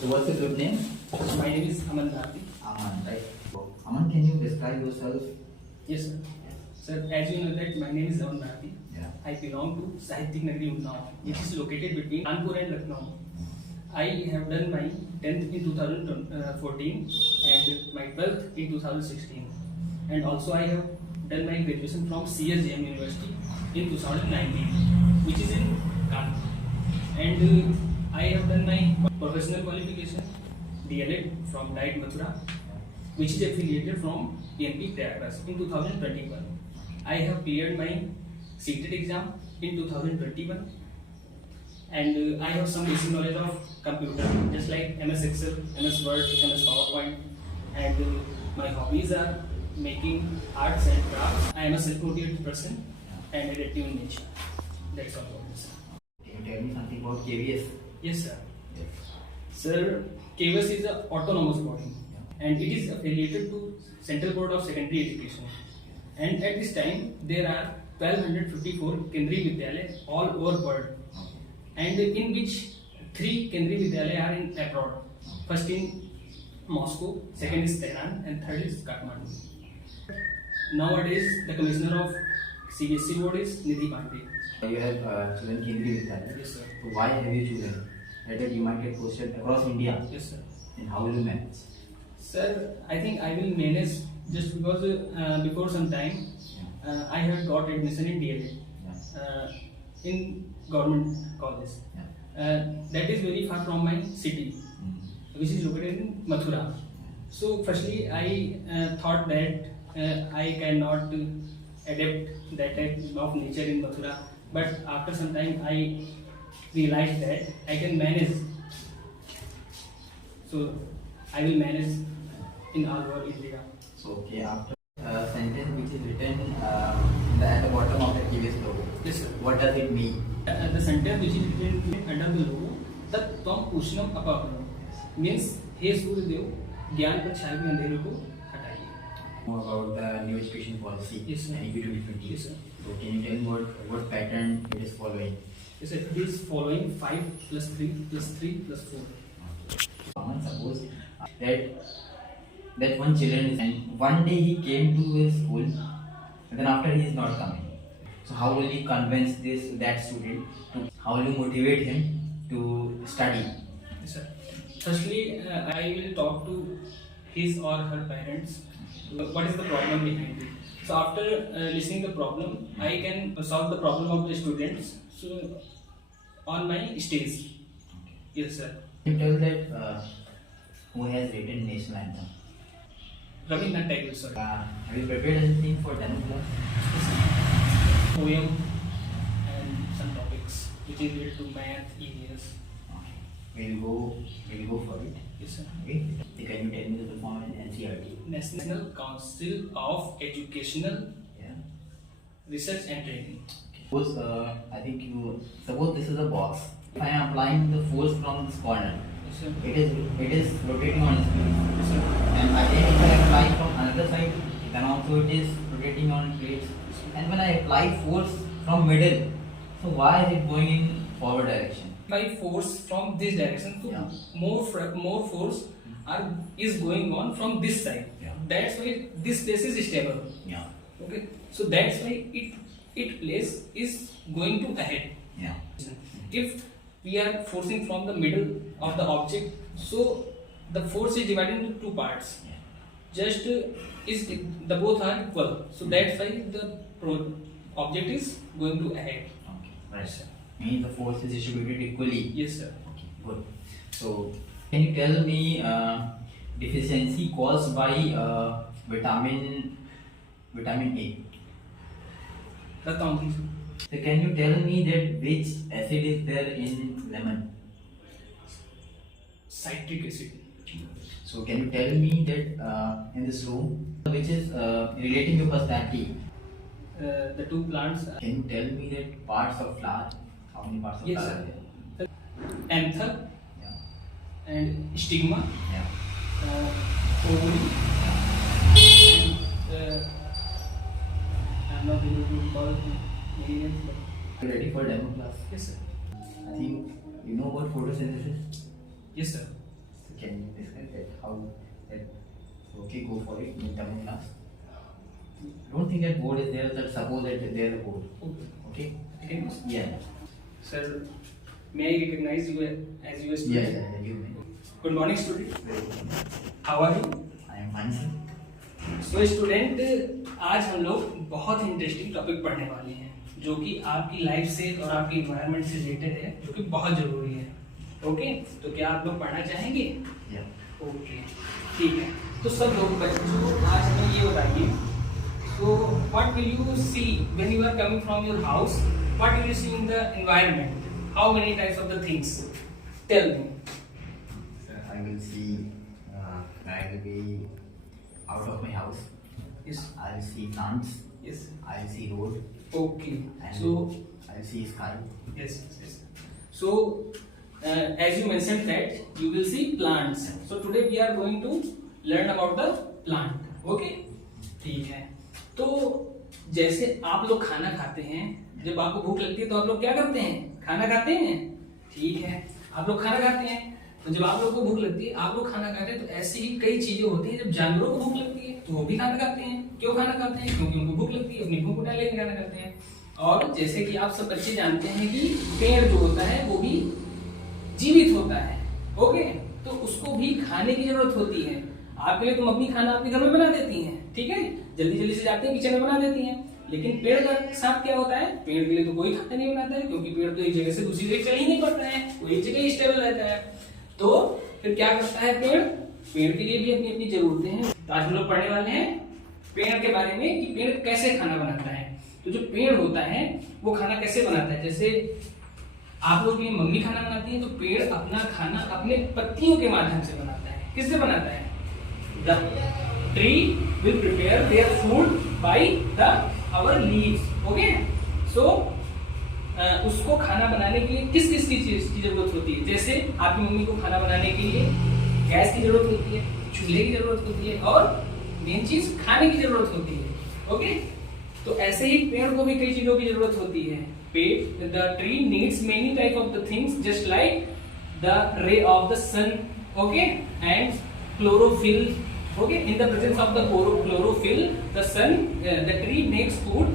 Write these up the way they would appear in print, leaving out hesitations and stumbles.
So what's your good name? My name is Aman Bharti. Aman, right? Aman, can you describe yourself? Yes, sir. Sir, as you know that my name is Aman Bharti. Yeah. I belong to Sahityak Nagari Unnao, which is located between Kanpur and Lucknow. I have done my 10th in 2014 and my 12th in 2016. And also I have done my graduation from CSJM University in 2019, which is in Kanpur. And I have done my professional qualification DLED from DIET Mathura, which is affiliated from PNP Prayagraj in 2021. I have cleared my CTET exam in 2021, and I have some basic knowledge of computer, just like MS Excel, MS Word, MS PowerPoint, and my hobbies are making arts and crafts. I am a self-motivated person and addictive in nature. That's all about this. Can you tell me something about KVS? Yes, sir. Yes. Sir, KVS is an autonomous body and it is affiliated to Central Board of Secondary Education. And at this time, there are 1254 Kendriya Vidyalaya all over world, and in which 3 Kendriya Vidyalaya are in abroad. First in Moscow, second is Tehran, and third is Kathmandu. Nowadays, the commissioner of CBSE board is Nidhi Pandey. You have chosen Kendriya Vidyalaya. Yes, sir. So why have you chosen? That you might get posted across India. Yes, sir. And how will you manage? Sir, I think I will manage just because before some time I have got admission in DLED in government college. That is very far from my city, which is located in Mathura. So, firstly, I thought that I cannot adapt that type of nature in Mathura, but after some time I realized that I can manage. So, I will manage in all over India. So, okay, after sentence which is written at the bottom of the KVS logo. Yes, sir. What does it mean? The sentence which is written under the logo, tat tvam ushnam apapano, means हे सूर्यदेव ज्ञान पर छाए हुए अंधेरे को हटाइए. More about the new education policy. Yes, sir. NEP 2020. Yes, sir. So can you tell me what pattern it is following? Yes, sir. It is following 5 plus 3 plus 3 plus 4. Suppose that one children is, and one day he came to his school, and then after he is not coming. So how will you convince that student to, how will you motivate him to study? Yes, sir. Firstly, I will talk to his or her parents. What is the problem behind it? So after listening the problem, I can solve the problem of the students. So on my stage. Yes, sir. Can you tell that who has written national anthem? Rabindranath Tagore, sir. Have you prepared anything for demo class? Poem and some topics which is related to math, EVS. We'll go for it. Yes, sir. Okay. Can you tell me the form in NCERT? National Council of Educational Research and Training. Suppose I think you suppose this is a box. If I am applying the force from this corner, Yes, sir. it is rotating on its plate. Yes, sir. And again, if I apply from another side, then also it is rotating on its plate. And when I apply force from middle, so why is it going in forward direction? By force from this direction, so more force is going on from this side. Yeah. That's why this place is stable. Yeah. Okay, so that's why it place is going to ahead. Yeah. If we are forcing from the middle of the object, so the force is divided into 2 parts. Just the both are equal, so that's why the object is going to ahead. Okay. Right, sir. Means the force is distributed equally. Yes, sir. Okay. Good. So can you tell me deficiency caused by vitamin A? Rattam. So can you tell me that which acid is there in lemon? Citric acid. So can you tell me that in this room, which is relating to personality? The 2 plants. Can you tell me that parts of flower? How many parts of Yes, flower sir. are there? Anther Yeah. and stigma, Yeah. ovary, and I'm not able to recall many names, but You ready for demo class? yes, sir. I think you know about photosynthesis. Yes, sir. can you describe that how that? Okay, go for it in Tamil class. Don't think that board is there. That suppose that there is a board. Okay. Okay. Yeah. Sir, may I recognize you as your student? Yeah. You may. Good morning, student. Very good. How are you? I am fine, sir. So student, आज हम लोग बहुत ही interesting topic पढ़ने वाले हैं जो कि आपकी लाइफ से और आपकी इन्वायरमेंट से रिलेटेड है, जो कि बहुत जरूरी है. ओके, तो क्या आप लोग पढ़ना चाहेंगे? ओके, ठीक है. तो सब लोग बच्चों, आज हमें ये बताइए, तो what will you see when you are coming from your house? What will you see in the environment? How many types of the things? Tell me. Sir, I will see. I will be out of my house. Yes. I will see plants. Yes. I will see road. Okay. And So I will see sky. yes. So as you mentioned that you will see plants. So today we are going to learn about the plant. Okay. ठीक है. तो जैसे आप लोग खाना खाते हैं, जब आपको भूख लगती है तो आप लोग क्या करते हैं? खाना खाते हैं. ठीक है, आप लोग खाना खाते हैं. तो जब आप लोग को भूख लगती है, आप लोग खाना खाते हैं, तो ऐसी ही कई चीजें होती हैं. जब जानवरों को भूख लगती है तो वो भी खाना खाते हैं. क्यों खाना खाते हैं? क्योंकि उनको भूख लगती है, अपनी भूख उठा लेके खाना खाते हैं. और जैसे कि आप सब बच्चे जानते हैं कि पेड़ जो होता है वो भी जीवित होता है. ओके, तो उसको भी खाने की जरूरत होती है. आपके लिए तुम अपनी खाना आपके घर में बना देती हैं, ठीक है, जल्दी जल्दी से जाते हैं किचन में बना देती हैं. लेकिन पेड़ का साथ क्या होता है? पेड़ के लिए तो कोई खाना नहीं बनाता है, क्योंकि पेड़ तो एक जगह से दूसरी जगह चल ही नहीं पड़ता है, वो एक जगह स्टेबल रहता है. तो फिर क्या करता है पेड़? पेड़ के लिए भी अपनी अपनी जरूरतें हैं. तो आज हम लोग पढ़ने वाले हैं पेड़ के बारे में कि पेड़ कैसे खाना बनाता है. तो जो पेड़ होता है वो खाना कैसे बनाता है? जैसे आप लोग की मम्मी खाना बनाती है, तो पेड़ अपना खाना अपने पत्तियों के माध्यम से बनाता है. किससे बनाता है? The tree will prepare their food by our leaves. Okay, so उसको खाना बनाने के लिए किस किस की चीज की जरूरत होती है? जैसे आपकी मम्मी को खाना बनाने के लिए गैस की जरूरत होती है, चूल्हे की जरूरत होती है, और मेन चीज खाने की जरूरत होती है. ओके, तो ऐसे ही पेड़ को भी कई चीजों की जरूरत होती है. पेड़, the tree needs many type of the things just like the ray of the sun. Okay, and chlorophyll. Okay, in the presence of the chlorophyll, the sun, the tree makes food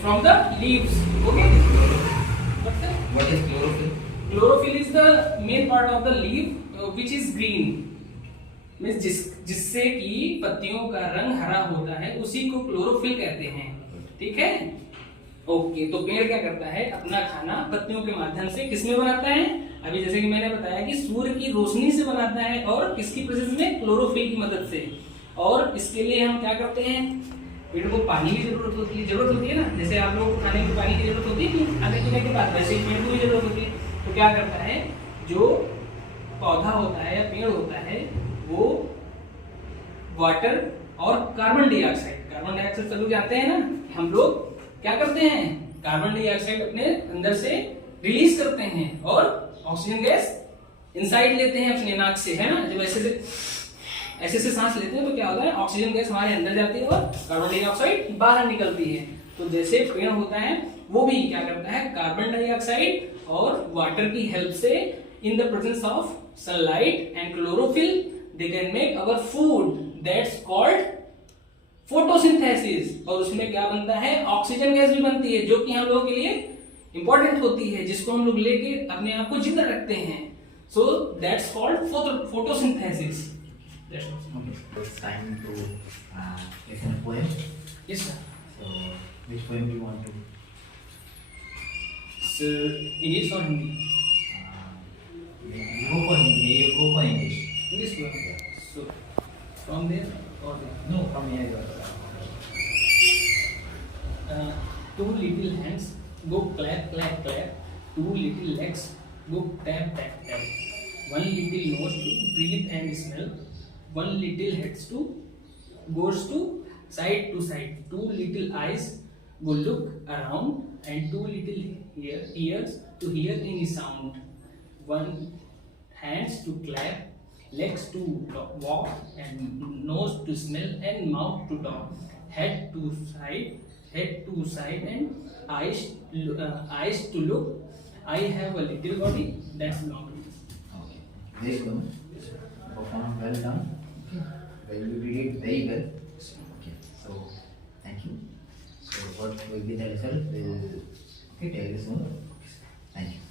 from the leaves. Okay, What is chlorophyll? Chlorophyll is the main part of the leaf which is green. Means जिससे कि पत्तियों का रंग हरा होता है, उसी को क्लोरोफिल कहते हैं. ठीक है. ओके, तो पेड़ क्या करता है? अपना खाना पत्तियों के माध्यम से किसमें बनाता है? अभी जैसे कि मैंने बताया कि सूर्य की रोशनी से बनाता है, और किसकी प्रेजेंस में? क्लोरोफिल की मदद से. और इसके लिए हम क्या करते हैं? पेड़ को पानी की जरूरत होती है ना. जैसे आप लोगों को खाने में पानी की जरूरत होती है खाने पीने के बाद, वैसे ही पेड़ को भी जरूरत होती है. तो क्या करता है? जो पौधा होता है या पेड़ होता है वो वाटर और कार्बन डाइऑक्साइड सब लोग जानते हैं ना. हम लोग क्या करते हैं? कार्बन डाइऑक्साइड अपने अंदर से रिलीज करते हैं और ऑक्सीजन गैस इनसाइड लेते हैं अपने नाक से, है ना. जब ऐसे से सांस लेते हैं तो क्या होता है? ऑक्सीजन गैस हमारे अंदर जाती है और कार्बन डाइऑक्साइड बाहर निकलती है. तो जैसे पेड़ होता है वो भी क्या करता है? कार्बन डाइऑक्साइड और वाटर की हेल्प से, in the presence of sunlight and chlorophyll, they can make our food, that's called photosynthesis. और उसमें क्या बनता है? ऑक्सीजन गैस भी बनती है, जो कि हम लोगों के लिए इंपॉर्टेंट होती है, जिसको हम लोग लेके अपने आप को जिंदा रखते हैं. So that's called photosynthesis. It's time to listen a poem. Yes sir. So which poem do you want to? Sir, English or Hindi? You go for Hindi. You go for English. English poem. So from there or there? No, from here you are. Two little hands go clap clap clap. Two little legs go tap tap tap. One little nose to breathe and smell. One little heads to goes to side to side. Two little eyes go look around, and two little ears to hear any sound. One hands to clap, legs to walk, and nose to smell, and mouth to talk. Head to side, and eyes to look. I have a little body that's long. Okay. Very good. Performed well done. Okay. Well, you did it very well. Okay. So thank you. So what will be the result? Will okay tell you soon. Thank you.